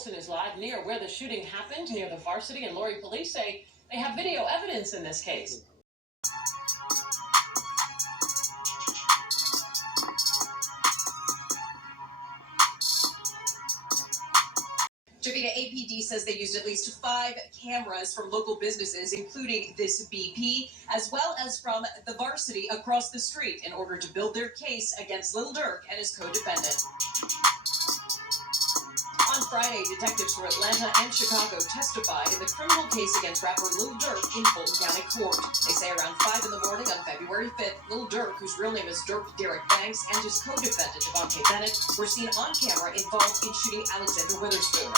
Wilson is live near where the shooting happened, near the Varsity, and Lori police say they have video evidence in this case. Jovita APD says they used at least 5 cameras from local businesses, including this BP, as well as from the Varsity across the street, in order to build their case against Lil Durk and his co-defendant. On Friday, detectives from Atlanta and Chicago testified in the criminal case against rapper Lil Durk in Fulton County Court. They say around 5 in the morning on February 5th, Lil Durk, whose real name is Dirk Derek Banks, and his co-defendant Devontae Bennett were seen on camera involved in shooting Alexander Witherspoon.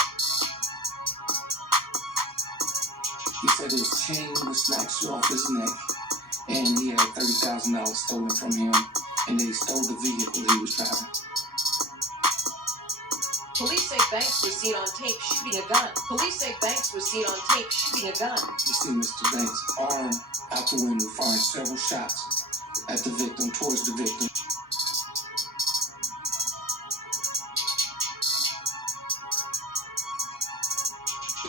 He said his chain was snatched off his neck, and he had $30,000 stolen from him, and then he stole the vehicle he was driving. Police say Banks was seen on tape shooting a gun. You see Mr. Banks' arm out the window firing several shots at the victim, towards the victim.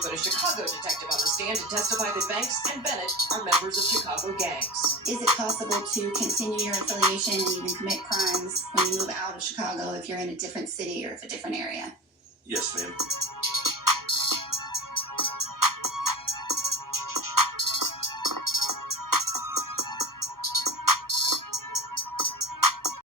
But a Chicago detective on the stand to testify that Banks and Bennett are members of Chicago gangs. Is it possible to continue your affiliation and even commit crimes when you move out of Chicago if you're in a different city or if a different area? Yes, ma'am.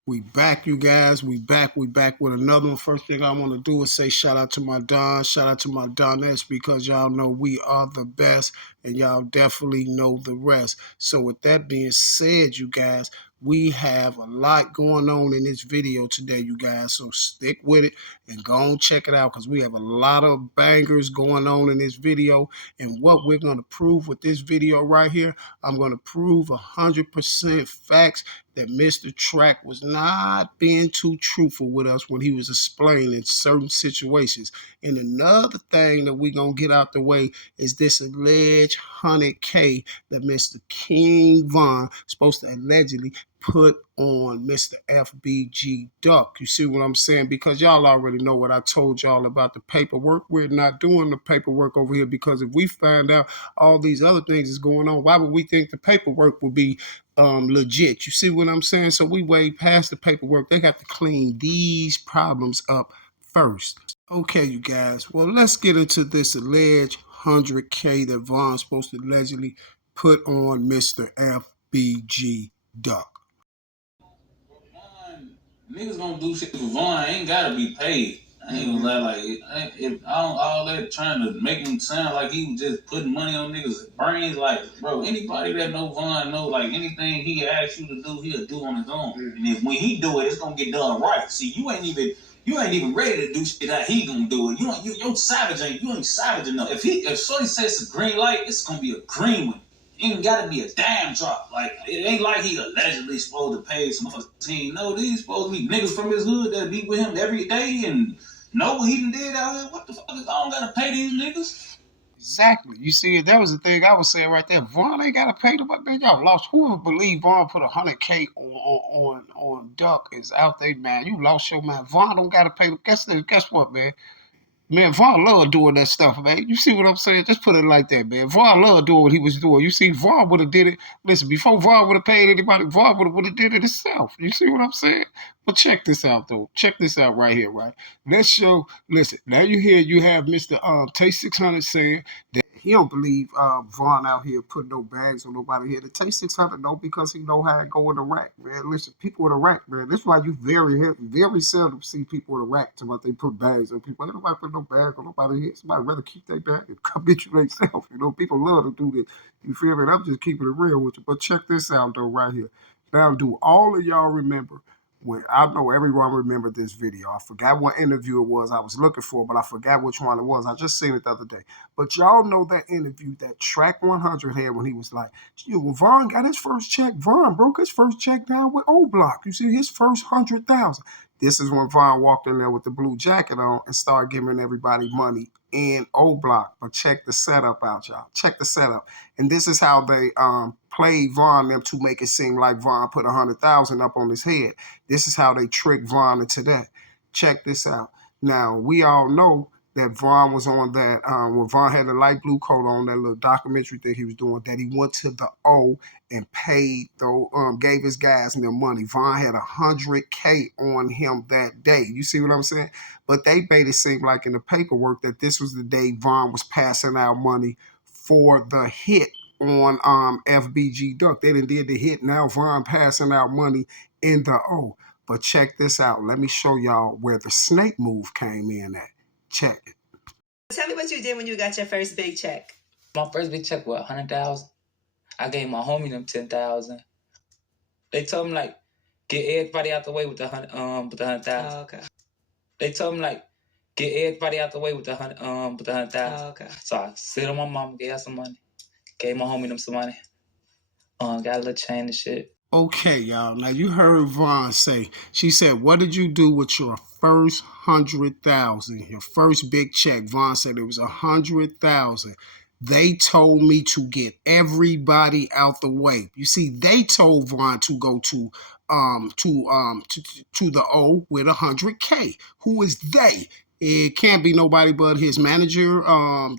We back, you guys. We back with another one. First thing I want to do is say shout out to my Don, shout out to my Donettes, because y'all know we are the best and y'all definitely know the rest. So with that being said, you guys, we have a lot going on in this video today, you guys. So stick with it and go and check it out, because we have a lot of bangers going on in this video. And what we're going to prove with this video right here, I'm going to prove 100% facts that Mr. Track was not being too truthful with us when he was explaining certain situations. And another thing that we're going to get out the way is this alleged 100K that Mr. King Von supposed to allegedly put on Mr. FBG Duck. You see what I'm saying? Because y'all already know what I told y'all about the paperwork. We're not doing the paperwork over here, because if we find out all these other things is going on, why would we think the paperwork will be legit? You see what I'm saying? So we way past the paperwork. They got to clean these problems up first. Okay, you guys. Well, let's get into this alleged 100K that Von's supposed to allegedly put on Mr. FBG Duck. Niggas gonna do shit for Von, ain't gotta be paid. I ain't gonna lie, like, if all that trying to make him sound like he was just putting money on niggas' brains, like, bro, anybody that know Von know, like, anything he asks you to do, he'll do on his own. And if when he do it, it's gonna get done right. See, you ain't even ready to do shit how he gonna do it. You ain't savage enough. If Shorty says it's a green light, it's gonna be a green one. It ain't gotta be a damn drop. Like, it ain't like he allegedly supposed to pay some other team. No, these supposed to be niggas from his hood that be with him every day and know what he done did out here. What the fuck? I don't gotta pay these niggas. Exactly. You see, that was the thing I was saying right there. Von ain't gotta pay nobody. Man, y'all lost. Whoever believe Von put 100K on Duck is out there, man. You lost your mind. Von don't gotta pay. Guess what, man? Man, Von love doing that stuff, man. You see what I'm saying? Just put it like that, man. Von love doing what he was doing. You see, Von would have did it. Listen, before Von would have paid anybody, Von would have did it himself. You see what I'm saying? But check this out, though. Check this out right here, right? Let's show. Listen, now you have Mr. Taste 600 saying that he don't believe Von out here putting no bags on nobody here. The Taste 600 no, because he know how it go in the rack, man. Listen, people in the rack, man. That's why you very seldom see people in the rack to what they put bags on people. Ain't nobody put no bag on nobody here. Somebody rather keep their bag and come get you themselves. You know, people love to do this. You feel me? And I'm just keeping it real with you. But check this out, though, right here. Now, do all of y'all remember? I know everyone remembered this video. I forgot what interview it was I was looking for, but I forgot which one it was. I just seen it the other day. But y'all know that interview that Track 100 had when he was like, when Von got his first check. Von broke his first check down with O Block. You see, his first 100,000. This is when Von walked in there with the blue jacket on and started giving everybody money in O Block. But check the setup out, y'all. Check the setup. And this is how they played Von them to make it seem like Von put 100,000 up on his head. This is how they tricked Von into that. Check this out. Now, we all know that Vaughn was on that, when Vaughn had the light blue coat on, that little documentary thing he was doing, that he went to the O and paid, though, gave his guys their money. Vaughn had $100K on him that day. You see what I'm saying? But they made it seem like in the paperwork that this was the day Vaughn was passing out money for the hit on FBG Duck. They done did the hit. Now Vaughn passing out money in the O. But check this out. Let me show y'all where the snake move came in at. Check it. Tell me what you did when you got your first big check. My first big check was $100,000. I gave my homie them $10,000. They told me like, get everybody out the way with the $100,000. Oh, okay. They told me like, get everybody out the way with the $100,000. Oh, okay. So I sit on my mom, gave her some money, gave my homie them some money. Got a little chain and shit. Okay, y'all. Now you heard Vaughn say. She said, "What did you do with your first 100,000? Your first big check?" Vaughn said it was 100,000. They told me to get everybody out the way. You see, they told Vaughn to go to the O with 100K. Who is they? It can't be nobody but his manager,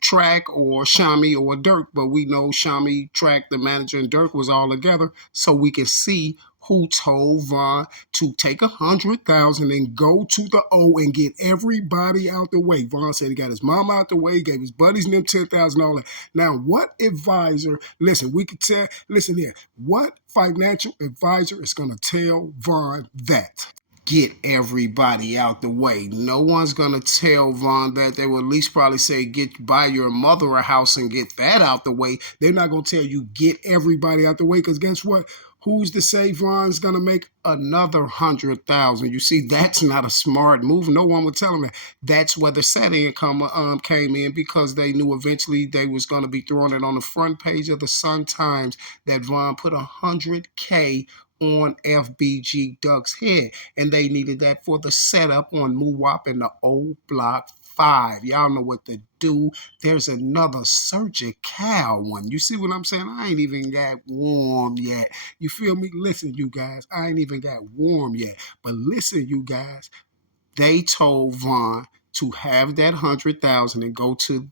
Track, or Shami, or Dirk. But we know Shami, Track, the manager, and Dirk was all together, so we can see who told Vaughn to take 100,000 and go to the O and get everybody out the way. Vaughn said he got his mom out the way, gave his buddies and them 10,000, all that. Now, what advisor? Listen, we could tell. Listen here. What financial advisor is going to tell Vaughn that? Get everybody out the way. No one's gonna tell Vaughn that. They will at least probably say, buy your mother a house and get that out the way. They're not gonna tell you get everybody out the way, because guess what? Who's to say Vaughn's gonna make another 100,000? You see, that's not a smart move. No one would tell him that. That's where the set income came in, because they knew eventually they was gonna be throwing it on the front page of the Sun Times that Vaughn put 100K on FBG Duck's head, and they needed that for the setup on Muwap and the old Block 5. Y'all know what to do. There's another surgical one. You see what I'm saying? I ain't even got warm yet. You feel me? Listen, you guys, I ain't even got warm yet. But listen, you guys, they told Vaughn to have that 100,000 and go to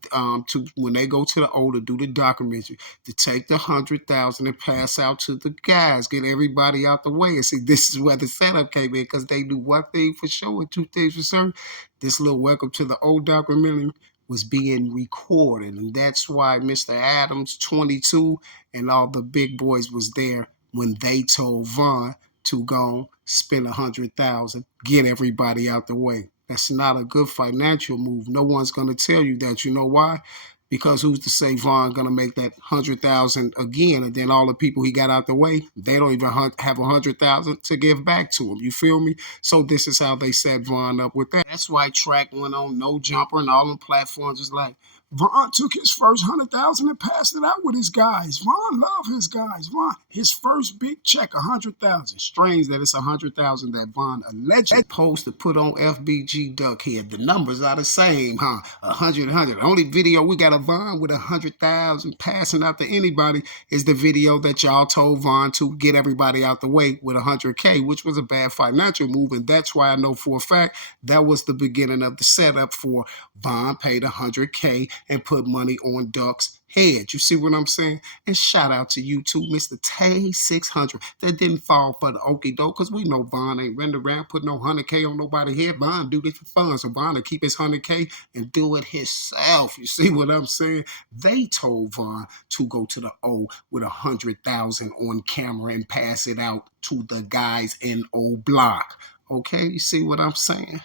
when they go to the O to do the documentary, to take the 100,000 and pass out to the guys, get everybody out the way. And see, this is where the setup came in, because they knew one thing for sure and two things for certain. This little welcome to the O documentary was being recorded, and that's why Mr. Adams, 22, and all the big boys was there when they told Vaughn to go spend 100,000, get everybody out the way. That's not a good financial move. No one's going to tell you that. You know why? Because who's to say Vaughn going to make that 100,000 again, and then all the people he got out the way, they don't even have 100,000 to give back to him. You feel me? So this is how they set Vaughn up with that. That's why Track went on No Jumper and all them platforms was like, Vaughn took his first 100,000 and passed it out with his guys. Vaughn loved his guys. Vaughn, his first big check, 100,000. Strange that it's 100,000 that Vaughn allegedly supposed to put on FBG Duck Head. The numbers are the same, huh? 100. The only video we got of Vaughn with 100,000 passing out to anybody is the video that y'all told Vaughn to get everybody out the way with 100K, which was a bad financial move, and that's why I know for a fact that was the beginning of the setup for Vaughn paid 100K and put money on Duck's head. You see what I'm saying? And shout out to you too, Mr. Tay 600. That didn't fall for the okie doke, because we know Vaughn ain't running around putting no 100K on nobody's head. Vaughn do this for fun, so Vaughn will keep his 100K and do it himself. You see what I'm saying? They told Vaughn to go to the O with 100,000 on camera and pass it out to the guys in O Block. Okay, you see what I'm saying?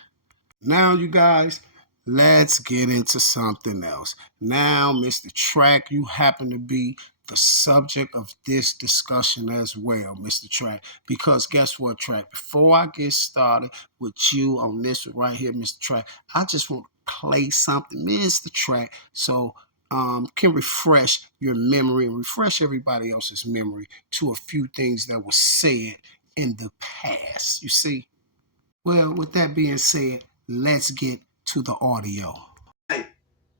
Now, you guys, let's get into something else. Now, Mr. Track, you happen to be the subject of this discussion as well, Mr. Track. Because guess what, Track? Before I get started with you on this right here, Mr. Track, I just want to play something, Mr. Track, so can refresh your memory and refresh everybody else's memory to a few things that were said in the past. You see? Well, with that being said, let's get to the audio.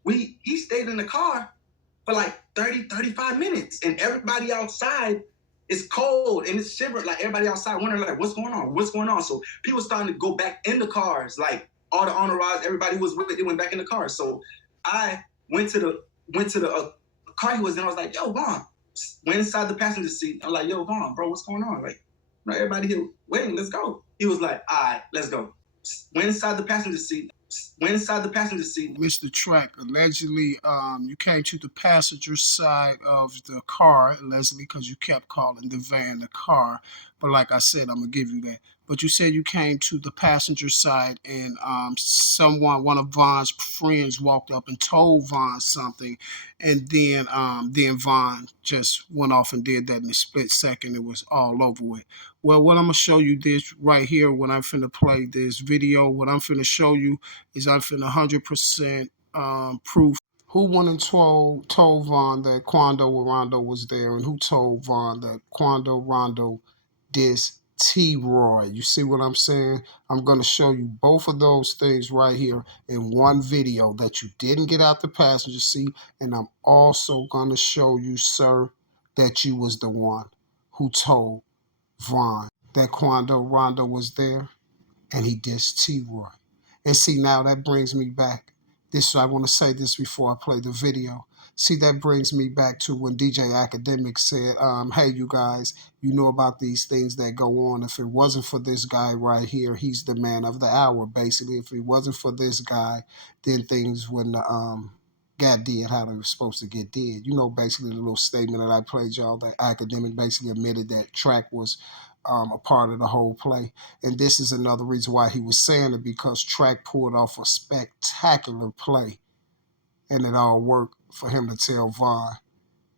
He stayed in the car for like 30, 35 minutes, and everybody outside is cold and it's shivering. Like everybody outside wondering like, what's going on? So people starting to go back in the cars. Like all the entourage, everybody was with it. They went back in the car. So I went to the car he was in. I was like, yo, Vaughn. Went inside the passenger seat. I'm like, yo, Vaughn, bro, what's going on? Like, everybody here waiting. Let's go. He was like, all right, let's go. Went inside the passenger seat. Mr. Track, allegedly, you came to the passenger side of the car, allegedly, because you kept calling the van the car. But like I said, I'm going to give you that. But you said you came to the passenger side and one of Von's friends walked up and told Von something. And then Von just went off and did that in a split second. It was all over with. Well, what I'm going to show you this right here when I'm finna play this video, what I'm finna show you is I'm finna 100% proof. Who went and told Von that Quando Rondo was there, and who told Von that Quando Rondo dissed T-Roy? You see what I'm saying? I'm going to show you both of those things right here in one video that you didn't get out the passenger seat, and I'm also going to show you, sir, that you was the one who told Von that Quando Rondo was there and he dissed T-Roy. And see, now that brings me back. I want to say this before I play the video. See, that brings me back to when DJ Academic said, hey, you guys, you know about these things that go on. If it wasn't for this guy right here, he's the man of the hour, basically. If it wasn't for this guy, then things wouldn't got did how they were supposed to get did. You know, basically the little statement that I played y'all, that Academic basically admitted that Track was a part of the whole play. And this is another reason why he was saying it, because Track pulled off a spectacular play. And it all worked for him to tell Von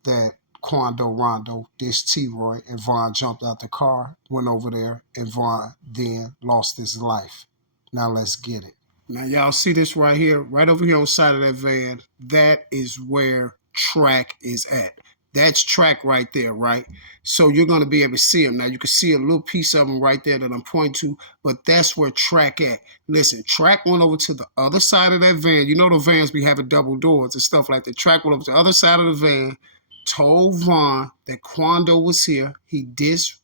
that Quando Rondo dissed T-Roy, and Von jumped out the car, went over there, and Von then lost his life. Now let's get it. Now y'all see this right here, right over here on the side of that van. That is where Track is at. That's Track right there, right? So you're going to be able to see him. Now you can see a little piece of him right there that I'm pointing to, but that's where Track at. Listen, Track went over to the other side of that van. You know the vans be having double doors and stuff like that. Track went over to the other side of the van, told Von that Quando was here. He dissed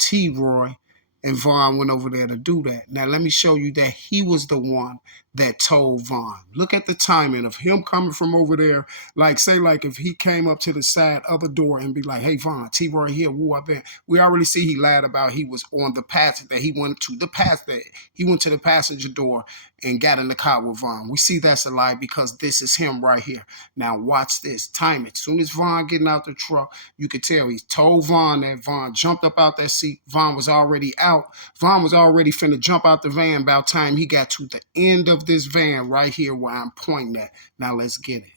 T-Roy, and Von went over there to do that. Now, let me show you that he was the one that told Von. Look at the timing of him coming from over there. Like, say, like, if he came up to the side other door and be like, hey, Von, T-Roy here, woo, I bet. We already see he lied about he was on the passage, that he went to the passage. He went to the passenger door and got in the car with Von. We see that's a lie because this is him right here. Now, watch this. Time it. As soon as Von getting out the truck, you could tell he told Von that. Von jumped up out that seat. Von was already out. Von was already finna jump out the van about time he got to the end of this van right here where I'm pointing at. Now let's get it.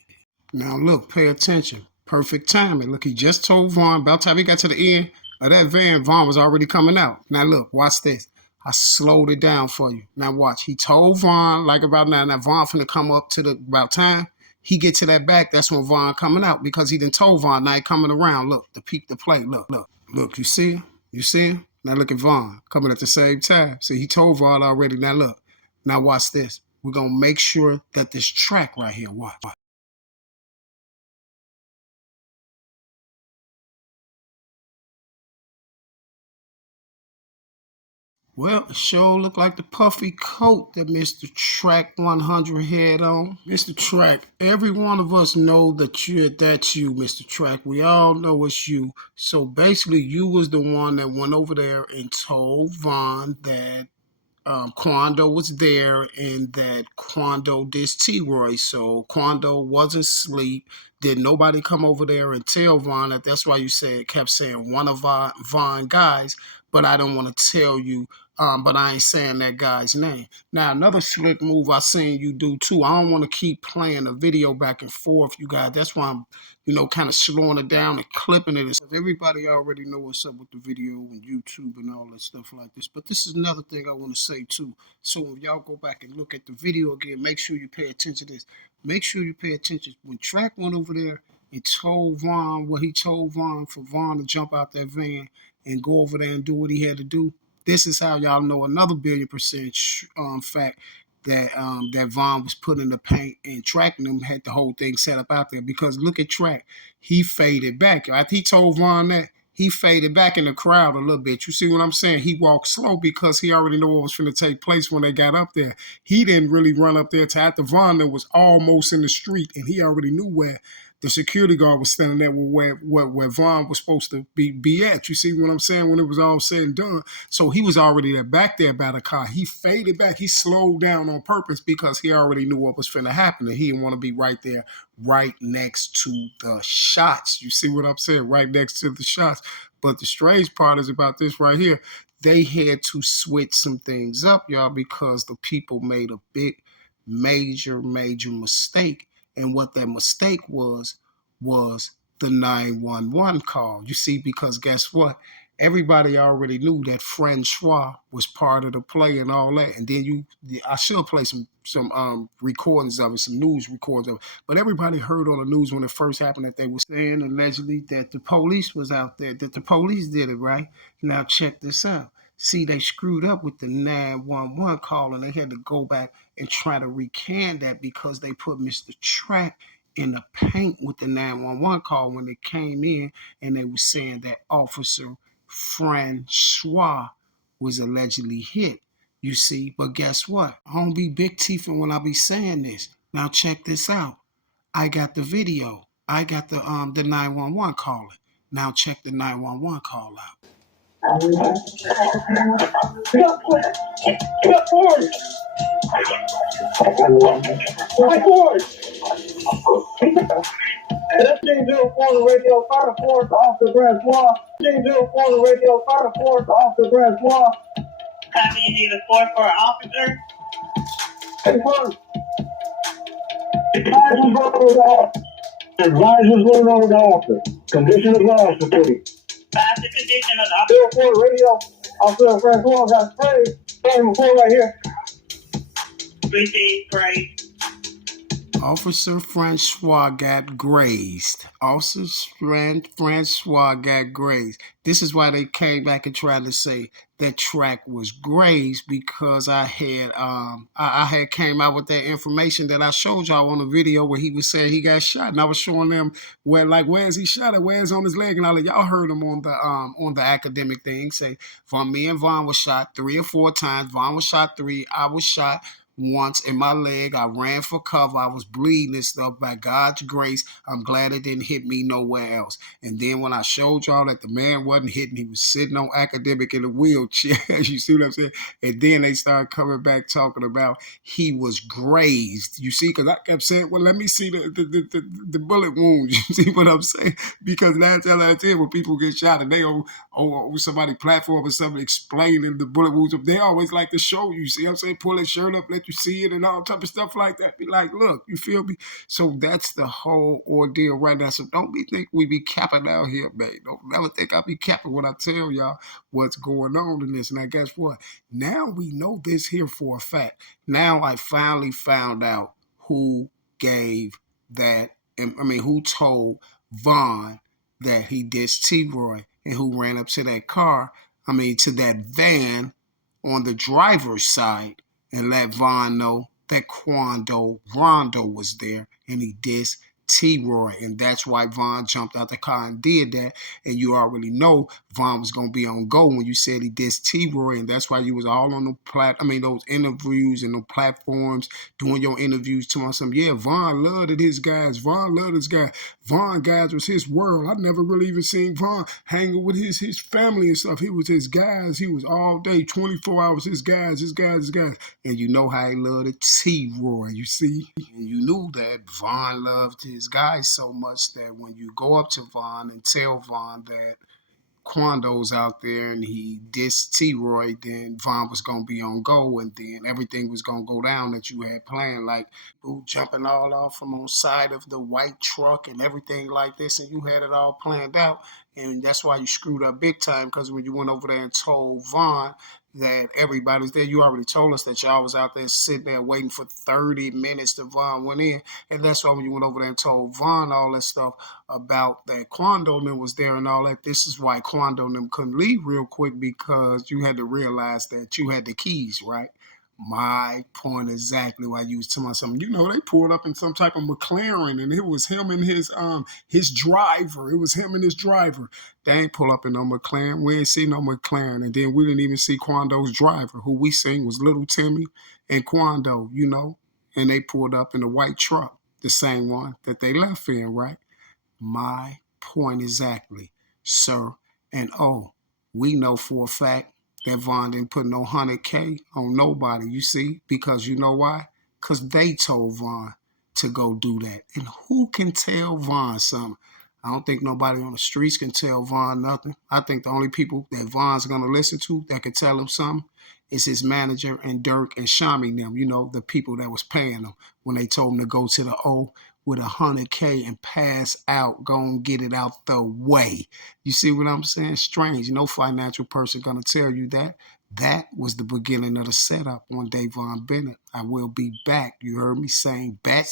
Now look, pay attention. Perfect timing. Look, he just told Von about time he got to the end of that van, Von was already coming out. Now look, watch this. I slowed it down for you. Now watch. He told Von like about now. Now Von finna come up to the about time he get to that back. That's when Von coming out because he done told Von now he coming around. Look, the peak, the play. Look. You see him? You see him? Now look at Von coming at the same time. See, he told Von already. Now look. Now watch this. We're gonna make sure that this Track right here. Watch. Well, it sure looked like the puffy coat that Mr. Track 100 had on. Mr. Track, every one of us know that's you, Mr. Track. We all know it's you. So basically, you was the one that went over there and told Von that Quando was there and that Quando dissed T-Roy. So Quando wasn't asleep. Did nobody come over there and tell Von that? That's why you kept saying one of Von guys, but I don't want to tell you, but I ain't saying that guy's name. Now, another slick move I seen you do too. I don't want to keep playing the video back and forth, you guys. That's why I'm, kind of slowing it down and clipping it. Everybody already know what's up with the video and YouTube and all that stuff like this. But this is another thing I want to say too. So if y'all go back and look at the video again, make sure you pay attention to this. Make sure you pay attention. When Track went over there and told Von what he told Von for Von to jump out that van and go over there and do what he had to do, this is how y'all know another $1,000,000,000% fact that that Von was put in the paint and Track and them had the whole thing set up out there. Because look at Track. He faded back. After he told Von that, he faded back in the crowd a little bit. You see what I'm saying? He walked slow because he already knew what was going to take place when they got up there. He didn't really run up there to after Von that was almost in the street, and he already knew where the security guard was standing there where Von was supposed to be at. You see what I'm saying? When it was all said and done. So he was already there back there by the car. He faded back. He slowed down on purpose because he already knew what was finna happen. And he didn't want to be right there, right next to the shots. You see what I'm saying? Right next to the shots. But the strange part is about this right here. They had to switch some things up, y'all, because the people made a big, major mistake. And what that mistake was the 911 call. You see, because guess what? Everybody already knew that Francois was part of the play and all that. And then I should play some recordings of it, some news recordings of it. But everybody heard on the news when it first happened that they were saying allegedly that the police was out there, that the police did it, right? Now check this out. See, they screwed up with the 911 call, and they had to go back and try to recant that because they put Mr. Track in the paint with the 911 call when they came in, and they were saying that Officer Francois was allegedly hit. You see, but guess what? I don't be big teething when I be saying this. Now check this out. I got the video. I got the 911 caller. Now check the 911 call out. Get forward! Right forward! That's Team 04 on the radio, 5 to 4 to Officer Francois. Team 04 on the radio, 5 to 4 to Officer Francois. Copy, you need a 4-4 officer. Confirm. Advisors going over the officer. Condition of loss, please. Pass the condition of the officer. 04 radio, Officer Francois got sprayed. Starting before right here. Receive, great. Officer Francois got grazed. Officer Francois got grazed. This is why they came back and tried to say that Track was grazed, because I had came out with that information that I showed y'all on the video where he was saying he got shot, and I was showing them where's he shot at, where's on his leg, and all of y'all heard him on the academic thing say me and Von was shot 3 or 4 times. Von was shot 3. I was shot once in my leg. I ran for cover. I was bleeding and stuff. By God's grace, I'm glad it didn't hit me nowhere else. And then when I showed y'all that the man wasn't hitting, he was sitting on academic in a wheelchair. You see what I'm saying? And then they started coming back talking about he was grazed. You see, because I kept saying, well, let me see the bullet wounds. You see what I'm saying? Because 9 times out of 10, when people get shot and they on somebody's platform or something explaining the bullet wounds, they always like to show you. See what I'm saying? Pull that shirt up, let you see it and all type of stuff like that. Be like, look, you feel me? So that's the whole ordeal right now. So don't think we be capping out here, man. Don't never think I be capping when I tell y'all what's going on in this. And I guess what? Now we know this here for a fact. Now I finally found out who gave that, who told Von that he dissed T-Roy, and who ran up to that car, to that van on the driver's side and let Von know that Rondo was there, and he dissed T-Roy, and that's why Von jumped out the car and did that. And you already know Von was gonna be on go when you said he dissed T-Roy, and that's why you was all on the those interviews and the platforms doing your interviews to myself. Yeah, Von loved his guys. Von loved his guys. Von guys was his world. I never really even seen Von hanging with his family and stuff. He was his guys. He was all day, 24 hours, his guys. And you know how he loved it, T-Roy, you see? And you knew that Von loved his guys so much that when you go up to Von and tell Von that Quando's out there and he dissed T-Roy, then Von was going to be on go, and then everything was going to go down that you had planned, like jumping all off from on side of the white truck and everything like this, and you had it all planned out. And that's why you screwed up big time, because when you went over there and told Von that everybody's there, you already told us that y'all was out there sitting there waiting for 30 minutes till Von went in. And that's why when you went over there and told Von all that stuff about that Quando them was there and all that, this is why Quando them couldn't leave real quick, because you had to realize that you had the keys, right? My point exactly why you was telling me something. You know, they pulled up in some type of McLaren and it was him and his driver. It was him and his driver. They ain't pull up in no McLaren. We ain't see no McLaren. And then we didn't even see Quando's driver, who we seen was Little Timmy and Quando, you know. And they pulled up in a white truck, the same one that they left in, right? My point exactly, sir. And oh, we know for a fact that Von didn't put no 100K on nobody, you see? Because you know why? Because they told Von to go do that. And who can tell Von something? I don't think nobody on the streets can tell Von nothing. I think the only people that Von's going to listen to that can tell him something is his manager and Dirk and Shami them, you know, the people that was paying him when they told him to go to the O with 100K and pass out, go and get it out the way. You see what I'm saying? Strange. No financial person gonna tell you that. That was the beginning of the setup on Davon Bennett. I will be back. You heard me saying bat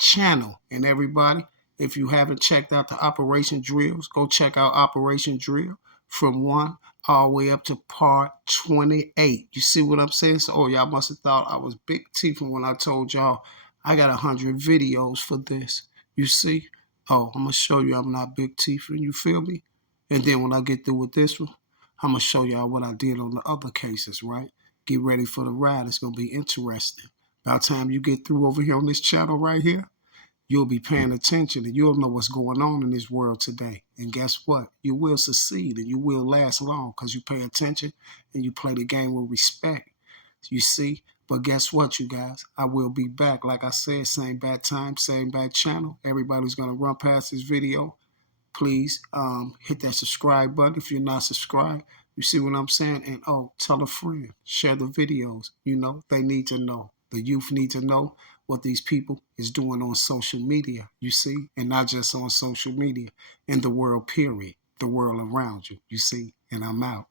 channel. And everybody, if you haven't checked out the Operation Drills, go check out Operation Drill from 1 all the way up to part 28. You see what I'm saying? So, oh, y'all must have thought I was big teething when I told y'all I got 100 videos for this. You see? Oh, I'm going to show you I'm not big teething. You feel me? And then when I get through with this one, I'm going to show y'all what I did on the other cases, right? Get ready for the ride. It's going to be interesting. By the time you get through over here on this channel right here, you'll be paying attention and you'll know what's going on in this world today. And guess what? You will succeed and you will last long because you pay attention and you play the game with respect. You see? But guess what, you guys? I will be back. Like I said, same bad time, same bad channel. Everybody's going to run past this video. Please hit that subscribe button if you're not subscribed. You see what I'm saying? And oh, tell a friend. Share the videos. You know, they need to know. The youth need to know what these people is doing on social media, you see? And not just on social media, in the world, period. The world around you, you see? And I'm out.